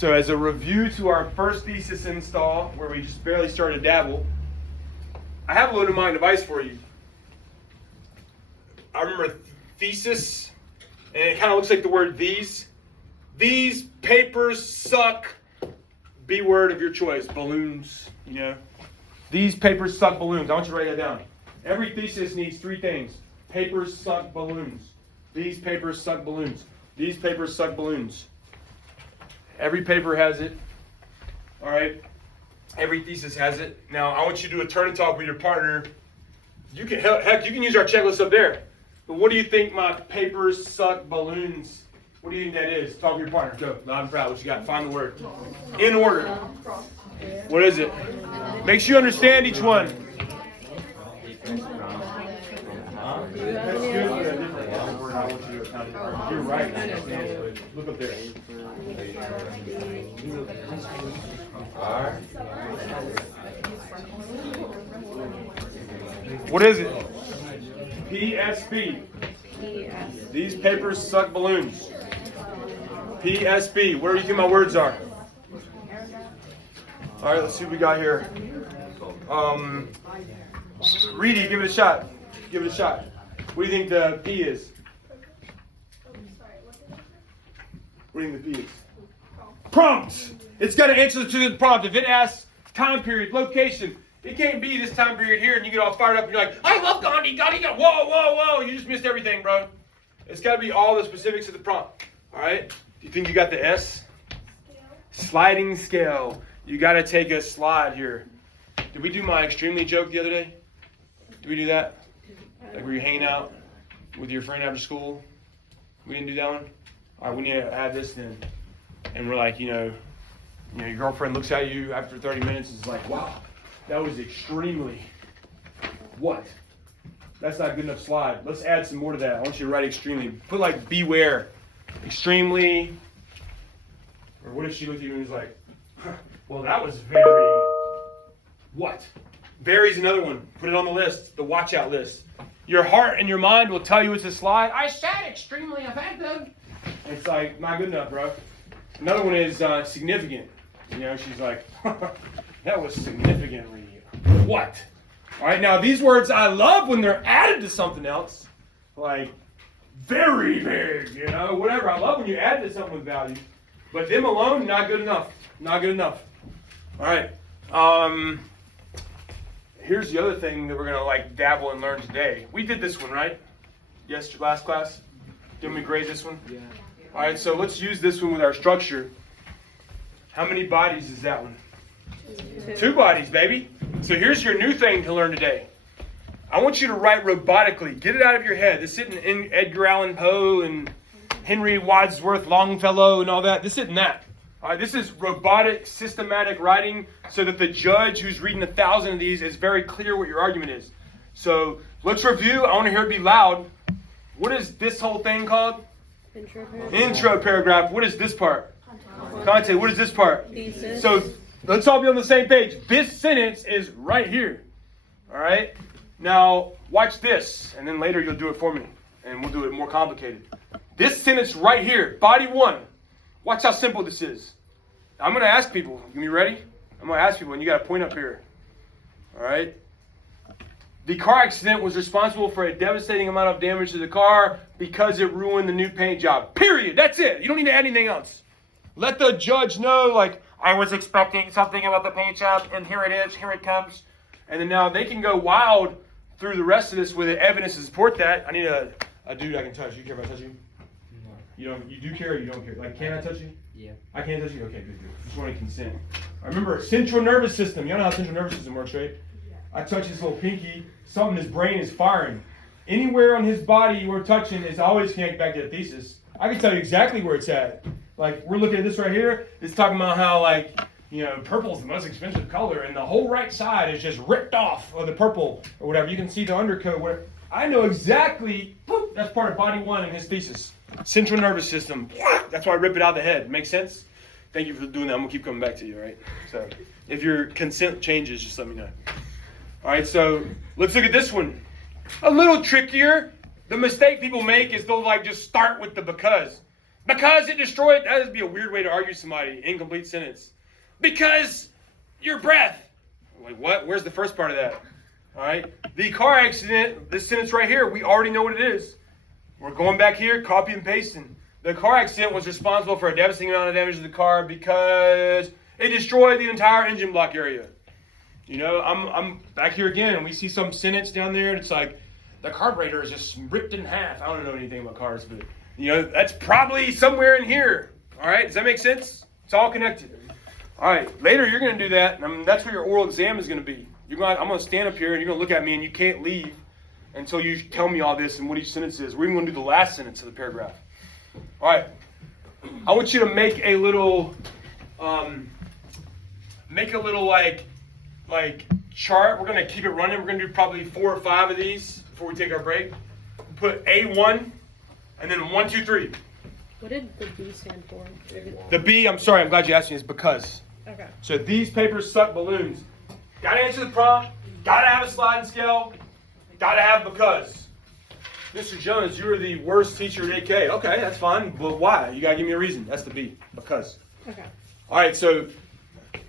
So as a review to our first thesis install, where we just barely started to dabble, I have loaded my device for you. I remember thesis, and it kind of looks like the word these. These papers suck. B word of your choice, balloons, you know. These papers suck balloons. I want you to write that down. Every thesis needs three things. Papers suck balloons. These papers suck balloons. These papers suck balloons. Every paper has it. All right. Every thesis has it. Now, I want you to do a turn and talk with your partner. You can, heck, you can use our checklist up there. But what do you think my papers suck balloons? What do you think that is? Talk with your partner. Go. Loud and proud. What you got? Find the word. In order. What is it? Make sure you understand each one. That's good. You're right. Look up there. What is it? PSB. These papers suck balloons. PSB. Where do you think my words are? All right, let's see what we got here. Reedy, give it a shot. Give it a shot. What do you think the P is? What do you think the P is? Prompt. It's got to answer to the prompt. If it asks time period, location, it can't be this time period here and you get all fired up and you're like, I love Gandhi, Gandhi, whoa, whoa, whoa. You just missed everything, bro. It's got to be all the specifics of the prompt. All right? Do you think you got the S? Sliding scale. You got to take a slide here. Did we do my extremely joke the other day? Did we do that? Like were you hanging out with your friend after school? We didn't do that one? All right, we need to add this then. And we're like, you know, your girlfriend looks at you after 30 minutes and is like, wow, that was extremely what? That's not a good enough slide. Let's add some more to that. I want you to write extremely. Put like beware. Extremely. Or what if she looked at you and was like, huh, well, that was very what? Very's another one. Put it on the list, the watch out list. Your heart and your mind will tell you it's a slide. I said extremely effective. It's like, not good enough, bro. Another one is significant. You know, she's like, that was significantly what? All right, now these words I love when they're added to something else. Like, very big, you know, whatever. I love when you add to something with value. But them alone, not good enough. Not good enough. All right. Here's the other thing that we're going to like dabble and learn today. We did this one, right? Yes, last class? Didn't we grade this one? Yeah. All right, so let's use this one with our structure. How many bodies is that one? Two bodies, baby. So here's your new thing to learn today. I want you to write robotically. Get it out of your head. This isn't in Edgar Allan Poe and Henry Wadsworth Longfellow and all that. This isn't that. All right, this is robotic, systematic writing so that the judge who's reading 1,000 of these is very clear what your argument is. So let's review. I want to hear it be loud. What is this whole thing called? Intro paragraph. What is this part? Content. What is this part? Thesis. So let's all be on the same page. This sentence is right here. All right? Now, watch this. And then later you'll do it for me. And we'll do it more complicated. This sentence right here, body one. Watch how simple this is. I'm going to ask people. You ready? I'm going to ask people, and you got to point up here. All right? The car accident was responsible for a devastating amount of damage to the car because it ruined the new paint job. Period. That's it. You don't need to add anything else. Let the judge know, like, I was expecting something about the paint job, and here it is. Here it comes. And then now they can go wild through the rest of this with evidence to support that. I need a dude I can touch. You care if I touch you? You do care or you don't care? Like, can I touch you? Yeah. I can't touch you? Okay, good. Just want to consent. I remember central nervous system. You know how central nervous system works, right? Yeah. I touch his little pinky. Something in his brain is firing. Anywhere on his body we're touching is always connected back to the thesis. I can tell you exactly where it's at. Like, we're looking at this right here. It's talking about how, like, you know, purple is the most expensive color, and the whole right side is just ripped off of the purple or whatever. You can see the undercoat. Where I know exactly, boop, that's part of body one in his thesis. Central nervous system. That's why I rip it out of the head. Make sense? Thank you for doing that. I'm going to keep coming back to you, all right? So if your consent changes, just let me know. All right, so let's look at this one. A little trickier. The mistake people make is they'll like just start with the because. Because it destroyed, that would be a weird way to argue somebody. Incomplete sentence. Because your breath. Like, what? Where's the first part of that? All right. The car accident, this sentence right here, we already know what it is. We're going back here, copy and pasting. The car accident was responsible for a devastating amount of damage to the car because it destroyed the entire engine block area. You know, I'm back here again, and we see some sentence down there, and it's like, the carburetor is just ripped in half. I don't know anything about cars, but, you know, that's probably somewhere in here. All right, does that make sense? It's all connected. All right, later you're going to do that, and that's where your oral exam is going to be. I'm going to stand up here, and you're going to look at me, and you can't leave until you tell me all this and what each sentence is. We're even going to do the last sentence of the paragraph. All right, I want you to make a little like chart. We're going to keep it running. We're going to do probably 4 or 5 of these before we take our break. Put A1, and then 1, 2, 3. What did the B stand for? The B, I'm sorry, I'm glad you asked me, is because. Okay. So these papers suck balloons. Got to answer the prompt. Got to have a sliding scale. Got to have because. Mr. Jones, you were the worst teacher at AK. Okay, that's fine. But why? You got to give me a reason. That's the B. Because. Okay. All right, so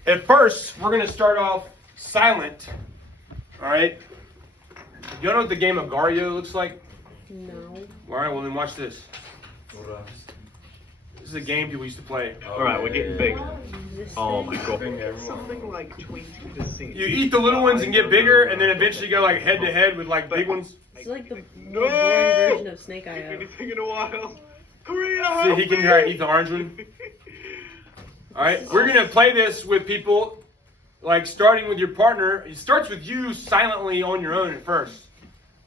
at first, we're going to start off silent. All right. You know what the game of Gario looks like? No. All right, well then watch this. This is a game people used to play. All right, we're getting big. Oh my god. Something like 20%. You eat the little ones and get bigger, and then eventually go like head to head with like big ones. It's like the boring version of Snake Eye. Anything in a while. Korea. See, he can try and eat the orange one. All right, we're gonna play this with people, like starting with your partner. It starts with you silently on your own at first.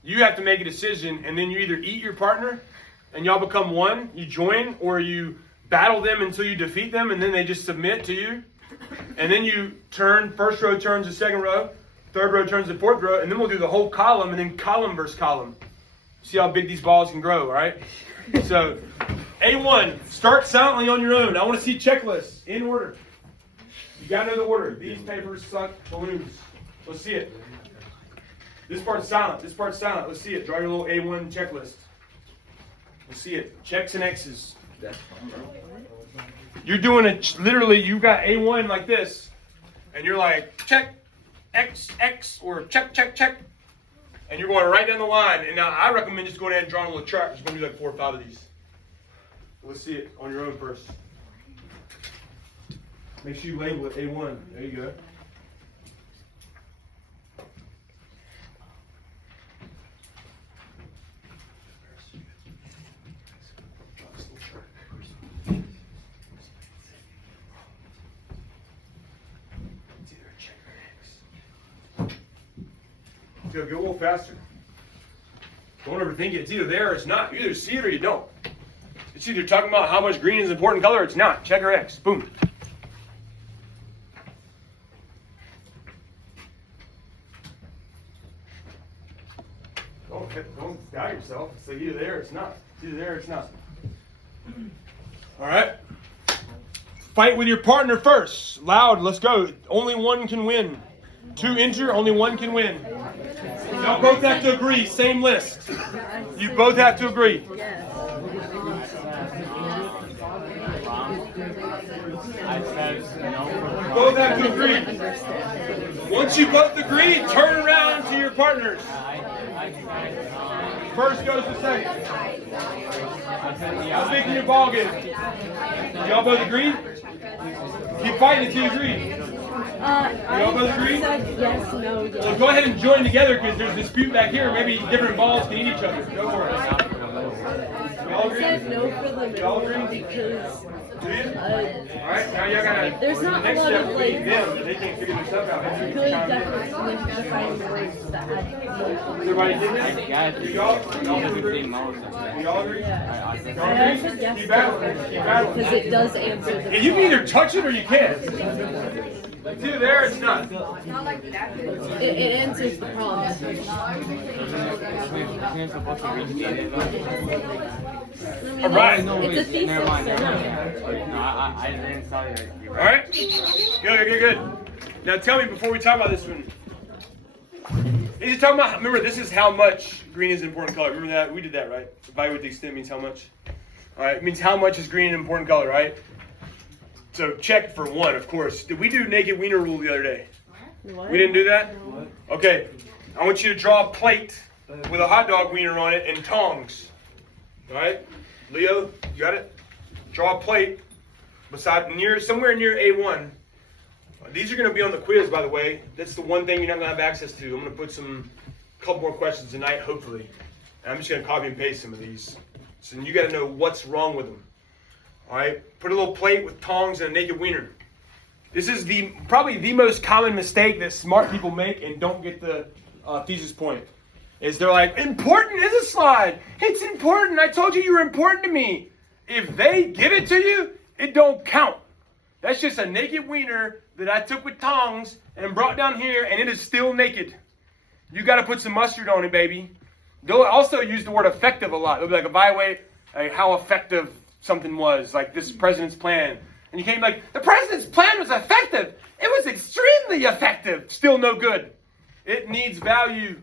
You have to make a decision, and then you either eat your partner, and y'all become one. You join, or you battle them until you defeat them, and then they just submit to you. And then you turn. First row turns to second row. Third row turns to fourth row, and then we'll do the whole column, and then column versus column. See how big these balls can grow, all right? So, A1, start silently on your own. I want to see checklists in order. You got to know the order. These papers suck balloons. Let's see it. This part's silent. This part's silent. Let's see it. Draw your little A1 checklist. Let's see it. Checks and X's. You're doing it literally. You got A1 like this, and you're like check, X, X, or check, check, check, and you're going right down the line. And now I recommend just going ahead and drawing a little chart. Just going to do like 4 or 5 of these. Let's see it on your own first. Make sure you label it A1. There you go. Go a little faster. Don't overthink it. It's either there or it's not. You either see it or you don't. It's either talking about how much green is an important color or it's not. Check or X. Boom. Don't doubt yourself. It's like either there or it's not. It's either there or it's not. All right. Fight with your partner first. Loud. Let's go. Only one can win. 2 enter. Only one can win. Y'all both have to agree. Same list. You both have to agree. You both have to agree. Once you both agree, turn around to your partners. First goes to second. I'm thinking your ball game. Y'all both agree? Keep fighting until you agree. Y'all both agree? Yes, no, yes. Well, go ahead and join together because there's a dispute back here. Maybe different balls can eat each other. Go for it. Y'all agree? I said no for the Y'all agree? because Do you? All right, now y'all gotta. there's not next a lot step of will like be them. They can't figure this stuff out. That's really definitely defining words that had Everybody get that? Do y'all agree? Do y'all agree? yeah. Y'all I agree? said yes Keep battling. Keep battling. because it does answer the And you can either touch it or you can't. It's either there or it's not. it answers the prompt. All right. It's a thesis. All right. Good. Now tell me before we talk about this one. Is he talking about? Remember, this is how much green is an important color. Remember that we did that, right? Evaluate the extent means how much. All right, it means how much is green an important color, right? So check for one, of course. Did we do naked wiener rule the other day? What? We didn't do that? Okay, I want you to draw a plate with a hot dog wiener on it and tongs. All right, Leo, you got it? Draw a plate somewhere near A1. These are going to be on the quiz, by the way. That's the one thing you're not going to have access to. I'm going to put a couple more questions tonight, hopefully. And I'm just going to copy and paste some of these. So you got to know what's wrong with them. All right, put a little plate with tongs and a naked wiener. This is probably the most common mistake that smart people make and don't get the thesis point. Is they're like, important is a slide. It's important. I told you you were important to me. If they give it to you, it don't count. That's just a naked wiener that I took with tongs and brought down here, and it is still naked. You got to put some mustard on it, baby. They'll also use the word effective a lot. They'll be like, evaluate how effective something was, like this president's plan. And you can't be like, the president's plan was effective. It was extremely effective. Still no good. It needs value.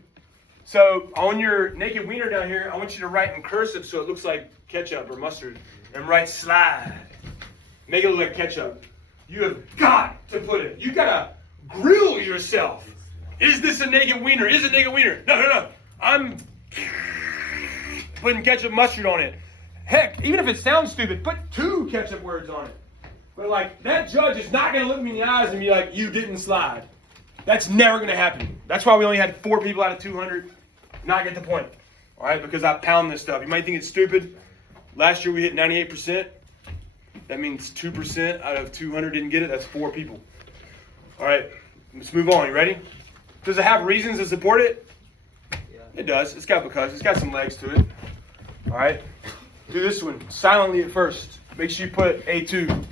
So on your naked wiener down here, I want you to write in cursive so it looks like ketchup or mustard. And write slide. Make it look like ketchup. You have got to put it. You got to grill yourself. Is this a naked wiener? Is it a naked wiener? No. I'm putting ketchup mustard on it. Heck, even if it sounds stupid, put 2 ketchup words on it. But like, that judge is not going to look me in the eyes and be like, you didn't slide. That's never going to happen. That's why we only had 4 people out of 200 not get the point. All right, because I pound this stuff. You might think it's stupid. Last year we hit 98%. That means 2% out of 200 didn't get it. That's 4 people. All right, let's move on. You ready? Does it have reasons to support it? Yeah. It does. It's got because. It's got some legs to it. All right. Do this one silently at first. Make sure you put A2.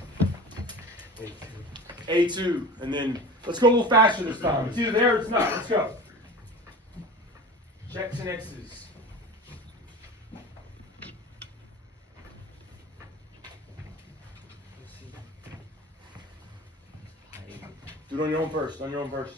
A2. And then let's go a little faster this time. It's either there or it's not. Let's go. Checks and X's. Do it on your own first. On your own first.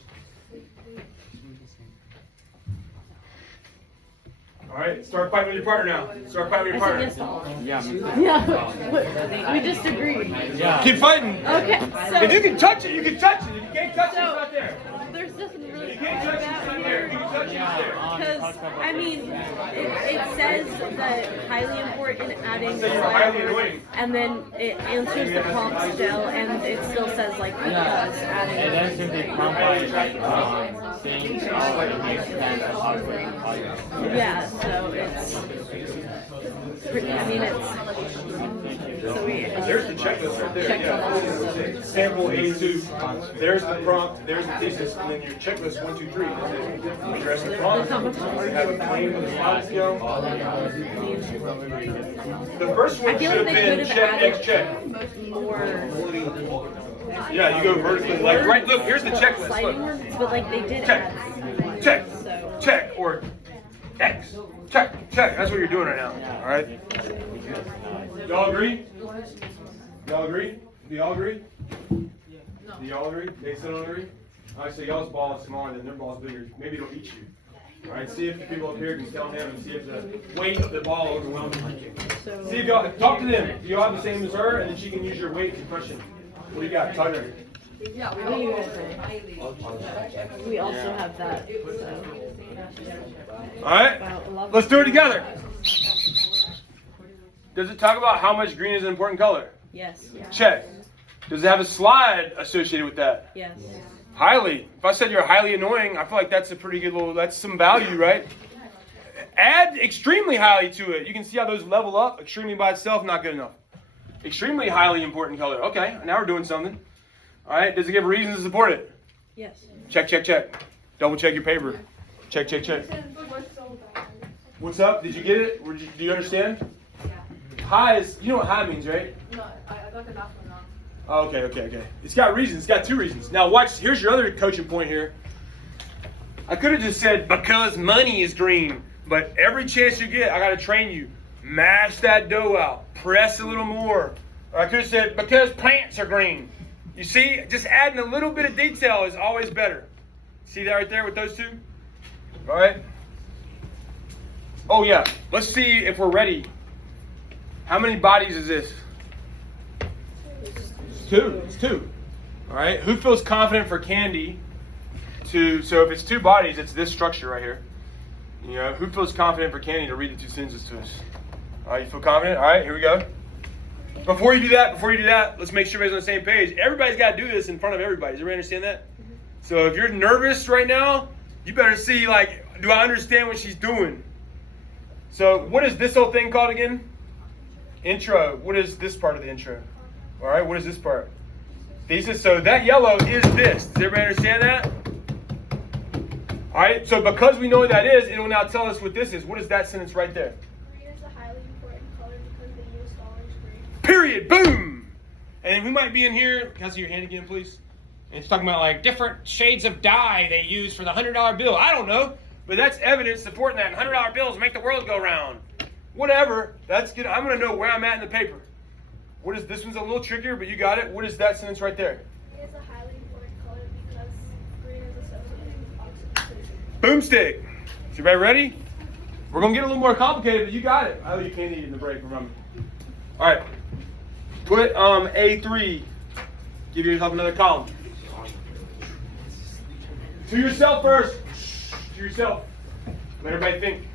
All right. Start fighting with your partner now. Start fighting with your I said partner. yes to all. Yeah. We just agreed. Yeah. Keep fighting. Okay. So If you can touch it, you can touch it. If you can't touch it, it's not there. there's nothing really If you can't touch it, it's not there. If you can touch it, it's there. because I mean, it says that highly important adding So you're highly annoying. and then it answers the prompt still, and it still says like because adding. It answers the prompt by saying it makes sense of how to Yeah, so it's pretty. I mean, it's so we. There's the checklist right there. Yeah. Sample A2. There's the prompt. There's the thesis. And then your checklist 1, 2, 3. Address the prompt. Have a claim with a slide scale. The first one I feel should like have they been could check, have next check. added more Yeah, you go vertically. Like, right, look, here's the checklist. sliding Look. words, but like they did Check. add. Check. So. Check. Or X. Check. Check. That's what you're doing right now. All right? Y'all agree? Y'all agree? Do y'all agree? Do y'all agree? They still don't agree? All right, so y'all's ball is smaller than their ball is bigger. Maybe it'll eat you. All right, see if the people up here can tell him and see if the weight of the ball overwhelms him. See if y'all, talk to them. Do y'all have the same as her? And then she can use your weight to question. What do you got? Tell her. We also have that. So. All right, let's do it together. Does it talk about how much green is an important color? Yes. Check. Does it have a slide associated with that? Yes. Highly. If I said you're highly annoying, I feel like that's a pretty good little, that's some value, right? Add extremely highly to it. You can see how those level up. Extremely by itself, not good enough. Extremely highly important color. Okay, now we're doing something. All right, does it give reasons to support it? Yes. Check, check, check. Double check your paper. Check, check, check. What's up? Did you get it? Do you understand? High is, you know what high means, right? No, I got the last one now. Oh, okay. It's got reasons. It's got 2 reasons. Now watch, here's your other coaching point here. I could have just said, because money is green. But every chance you get, I got to train you. Mash that dough out. Press a little more. Or I could have said, because plants are green. You see, just adding a little bit of detail is always better. See that right there with those 2? All right. Oh, yeah. Let's see if we're ready. How many bodies is this? It's two. It's two. All right. Who feels confident for Candy so if it's two bodies, it's this structure right here. You know, who feels confident for Candy to read the two sentences to us? All right, you feel confident? All right, here we go. Before you do that, let's make sure everybody's on the same page. Everybody's got to do this in front of everybody. Does everybody understand that? So if you're nervous right now, you better see, like, do I understand what she's doing? So what is this whole thing called again? Intro. What is this part of the intro? All right, what is this part? Thesis. So that yellow is this. Does everybody understand that? All right, so because we know what that is, it will now tell us what this is. What is that sentence right there? Green is a highly important color because they use orange green. Period. Boom. And we might be in here. Can I see your hand again, please? And it's talking about like different shades of dye they use for the $100 bill. I don't know, but that's evidence supporting that $100 bills make the world go round. Whatever. That's good. I'm going to know where I'm at in the paper. What is this one's a little trickier, but you got it. What is that sentence right there? Green is a highly important color because green is associated with oxygen. Boomstick. Is everybody ready? We're going to get a little more complicated, but you got it. I owe you candy in the break, remember. All right. Put A3. Give yourself another column. To yourself first. To yourself. Let everybody think.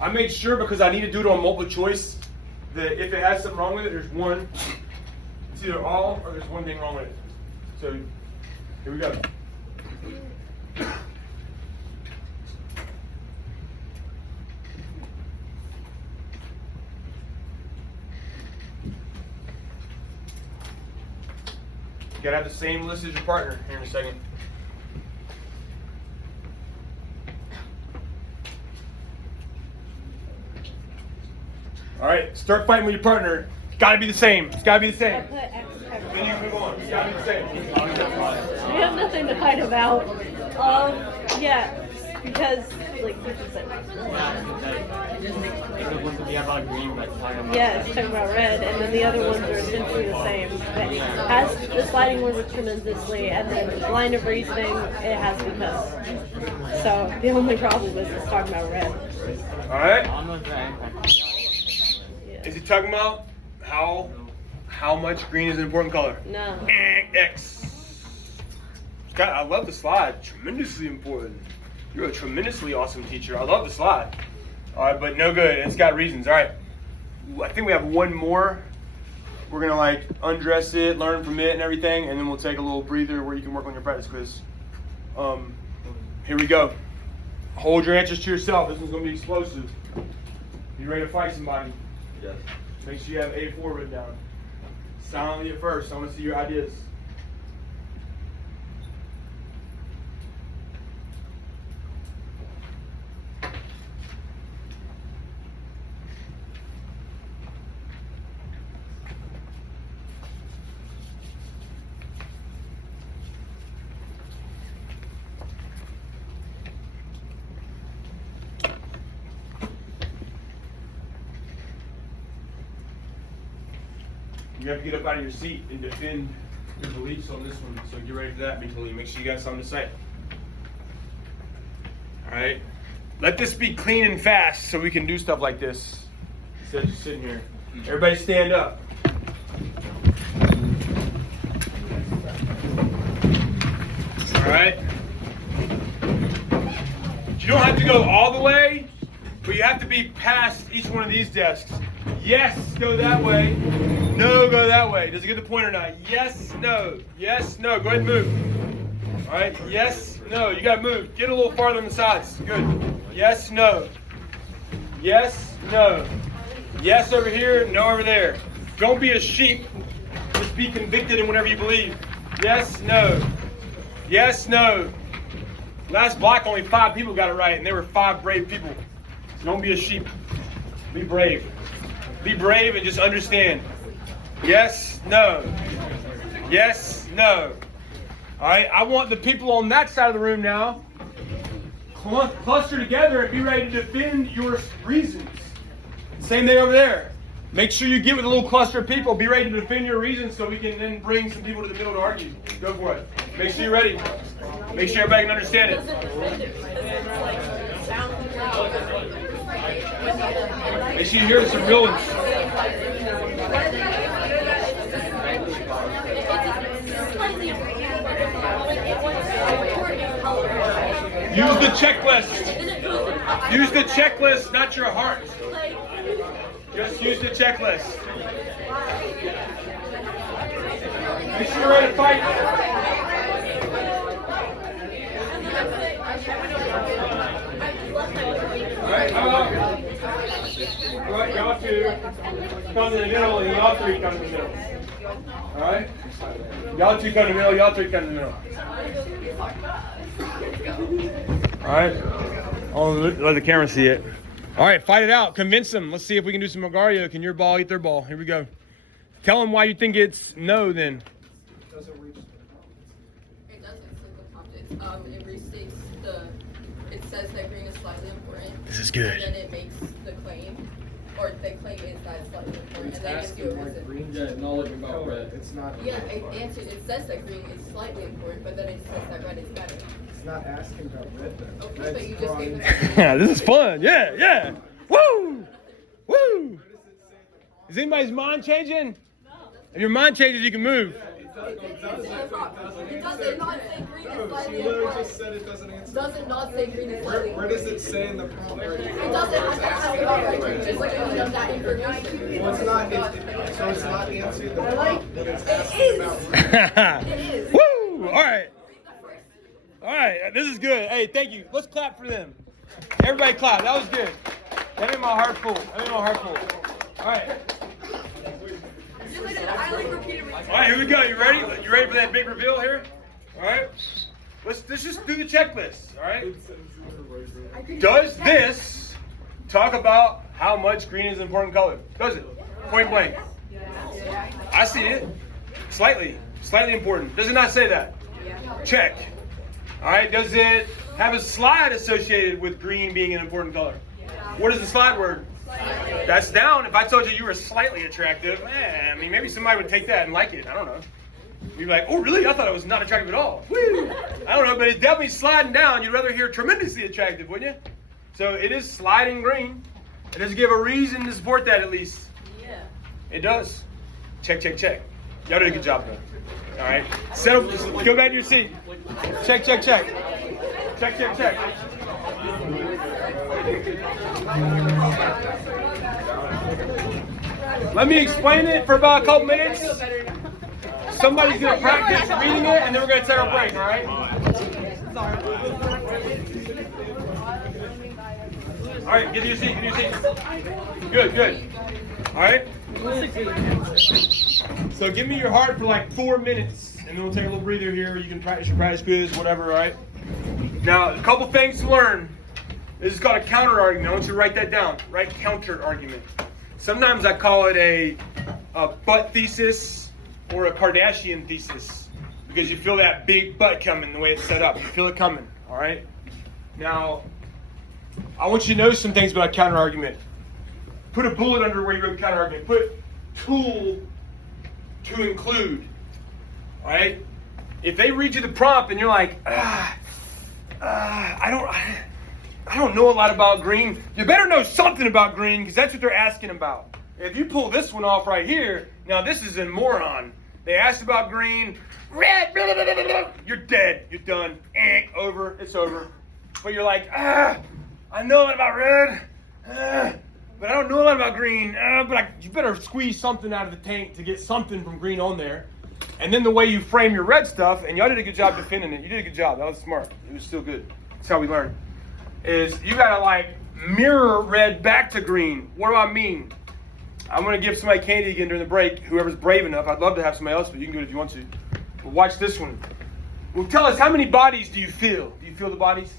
I made sure because I need to do it on multiple choice that if it has something wrong with it, there's one. It's either all or there's one thing wrong with it. So here we go. You gotta have the same list as your partner here in a second. All right, start fighting with your partner. It's gotta be the same. It's gotta be the same. Then you move on. It's gotta be the same. We have nothing to fight about. Yeah, because like you just said. It wants to be about green, but talking about Yeah, it's talking about red, and then the other ones are essentially the same. But as the sliding order tremendously, and then line of reasoning, it has because. So the only problem is it's talking about red. All right. almost right. Is he talking about how much green is an important color? No. X. God, I love the slide. Tremendously important. You're a tremendously awesome teacher. I love the slide. All right, but no good. It's got reasons. All right. I think we have one more. We're going to like undress it, learn from it and everything, and then we'll take a little breather where you can work on your practice quiz. Here we go. Hold your answers to yourself. This one's going to be explosive. You ready to fight somebody? Yes. Make sure you have A4 written down. Silently at first. I want to see your ideas. You have to get up out of your seat and defend your beliefs on this one. So get ready for that mentally. Make sure you got something to say. All right. Let this be clean and fast so we can do stuff like this instead of just sitting here. Everybody stand up. All right. You don't have to go all the way, but you have to be past each one of these desks. Yes, go that way. No, go that way. Does it get the point or not? Yes, no. Yes, no. Go ahead and move. All right. Yes, no. You got to move. Get a little farther on the sides. Good. Yes, no. Yes, no. Yes over here, no over there. Don't be a sheep. Just be convicted in whatever you believe. Yes, no. Yes, no. Last block, only 5 people got it right, and they were 5 brave people. So don't be a sheep. Be brave. Be brave and just understand. Yes, no. Yes, no. All right, I want the people on that side of the room now cluster together and be ready to defend your reasons. Same thing over there. Make sure you get with a little cluster of people. Be ready to defend your reasons so we can then bring some people to the middle to argue. Go for it. Make sure you're ready. Make sure everybody can understand it. Make sure you hear some real ones. Use the checklist. Use the checklist, not your heart. Just use the checklist. Make sure you're ready to fight. Alright, alright, y'all two come to the middle and y'all three come to the middle. Alright? Y'all two come to the middle, y'all three come to the middle. Alright? I'll let the camera see it. Alright, fight it out. Convince them. Let's see if we can do some Magario. Can your ball eat their ball? Here we go. Tell them why you think it's no then. It doesn't reach the prompt. It restates it says that green is slightly important. This is good. And then it makes the claim, or the claim is that it's slightly important, and then gives you a reason. Yeah, knowledge about red. It's not. Yeah, it says that green is slightly important, but then it says that red is better. It's not asking about red though. Okay, but you just gave This is fun. Yeah, yeah. Woo! Woo! Is anybody's mind changing? If your mind changes, you can move. It does not say green is slightly She literally important. just said it doesn't answer. Does it not say green is slightly Where important? does it say in the prompt? It doesn't have to ask about it. Just giving them that information. Well, it's not. So it's not answering the prompt, but it's asking about. Woo! All right. All right. This is good. Hey, thank you. Let's clap for them. Everybody clap. That was good. That made my heart full. All right. All right, here we go. You ready? You ready for that big reveal here? All right. Let's just do the checklist. All right. Does this talk about how much green is an important color? Does it? Point blank. I see it. Slightly important. Does it not say that? Check. All right. Does it have a slide associated with green being an important color? What is the slide word? That's down. If I told you were slightly attractive, I mean, maybe somebody would take that and like it. I don't know. You'd be like, oh, really? I thought it was not attractive at all. Woo! I don't know, but it's definitely sliding down. You'd rather hear tremendously attractive, wouldn't you? So it is sliding green. It does give a reason to support that at least. Yeah. It does. Check. Y'all did a good job, though. All right. Settle. Just go back to your seat. Check. Check. Let me explain it for about a couple minutes. Somebody's going to practice reading it, and then we're going to take our break, all right? All right, get to your seat. Good. All right? So give me your heart for like 4 minutes, and then we'll take a little breather here. You can practice your practice quiz, whatever, all right? Now, a couple things to learn. This is called a counter argument. I want you to write that down. Write counter argument. Sometimes I call it a butt thesis or a Kardashian thesis because you feel that big butt coming the way it's set up. You feel it coming, all right? Now, I want you to know some things about a counter argument. Put a bullet under where you wrote counter argument. Put tool to include, all right? If they read you the prompt and you're like, I don't know a lot about green. You better know something about green because that's what they're asking about. If you pull this one off right here, now this is a moron. They asked about green, red, blah, blah, blah, blah, blah. You're dead. You're done. Over. It's over. But you're like, I know a lot about red, but I don't know a lot about green. You better squeeze something out of the tank to get something from green on there. And then the way you frame your red stuff, and y'all did a good job defending it. You did a good job. That was smart. It was still good. That's how we learn. Is you gotta like mirror red back to green. What do I mean? I'm gonna give somebody candy again during the break. Whoever's brave enough. I'd love to have somebody else, but you can do it if you want to. But watch this one. Well, tell us, how many bodies do you feel? Do you feel the bodies?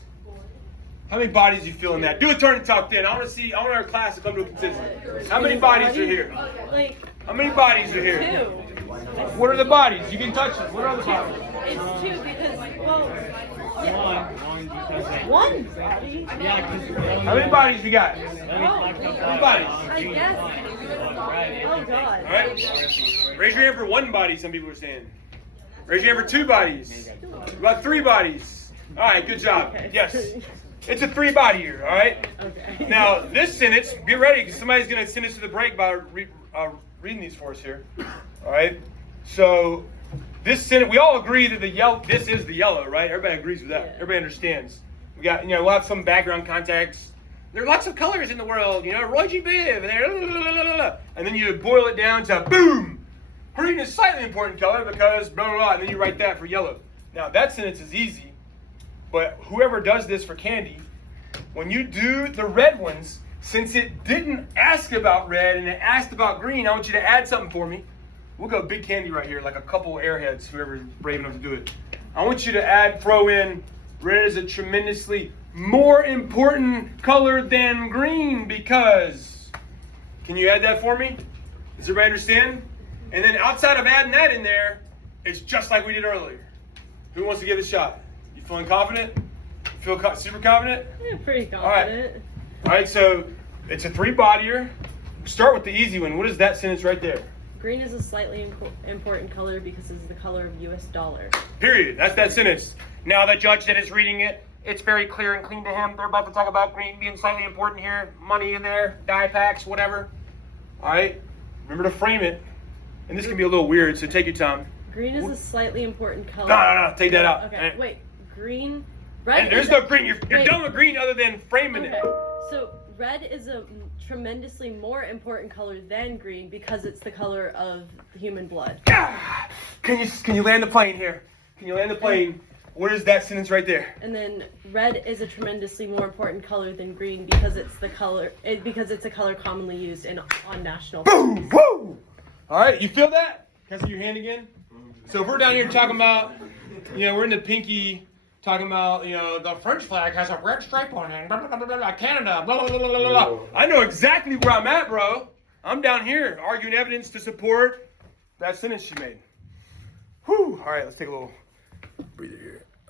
How many bodies do you feel in that? Do a turn and talk then. I want our class to come to a consensus. How many bodies are here? How many bodies are here? 2. What are the bodies? You can touch them. What are the bodies? It's 2 because, well, One. one body. How many bodies you got? How many bodies? I guess. Oh, God. All right. Raise your hand for 1 body, some people are saying. Raise your hand for 2 bodies. About 3 bodies. All right, good job. Okay. Yes. It's a 3-bodyer, all right? Okay. Now, this sentence, get ready, because somebody's going to send us to the break by reading these for us here. All right? So, this sentence, we all agree that this is the yellow, right? Everybody agrees with that. Yeah. Everybody understands. We got, we'll have some background context. There are lots of colors in the world, Roy G. Biv, and then you boil it down to boom! Green is slightly important color because blah, blah, blah, and then you write that for yellow. Now, that sentence is easy, but whoever does this for candy, when you do the red ones, since it didn't ask about red and it asked about green, I want you to add something for me. We'll go big candy right here, like a couple airheads, whoever's brave enough to do it. I want you to throw in red is a tremendously more important color than green because, can you add that for me? Does everybody understand? And then outside of adding that in there, it's just like we did earlier. Who wants to give it a shot? You feeling confident? Feel super confident? Yeah, pretty confident. All right, so it's a 3-bodyer. Start with the easy one. What is that sentence right there? Green is a slightly important color because it's the color of U.S. dollar. Period. That's that sentence. Now the judge that is reading it, it's very clear and clean to him. They're about to talk about green being slightly important here. Money in there, die packs, whatever. All right? Remember to frame it. And this can be a little weird, so take your time. Green is a slightly important color. No, take that out. Okay, wait. Green, red. And there's no green. You're done with green other than framing Okay, it. so red is a tremendously more important color than green because it's the color of human blood. Ah, can you land the plane here? Can you land the plane? What is that sentence right there? And then red is a tremendously more important color than green because it's the color because it's a color commonly used on national. Boom! Woo! All right, you feel that? Can I see your hand again? So if we're down here talking about, we're in the pinky, talking about, the French flag has a red stripe on it, blah, blah, blah, blah, blah, Canada, blah, blah, blah, blah, blah, blah. I know exactly where I'm at, bro. I'm down here arguing evidence to support that sentence she made. Whew. All right, let's take a little breather here.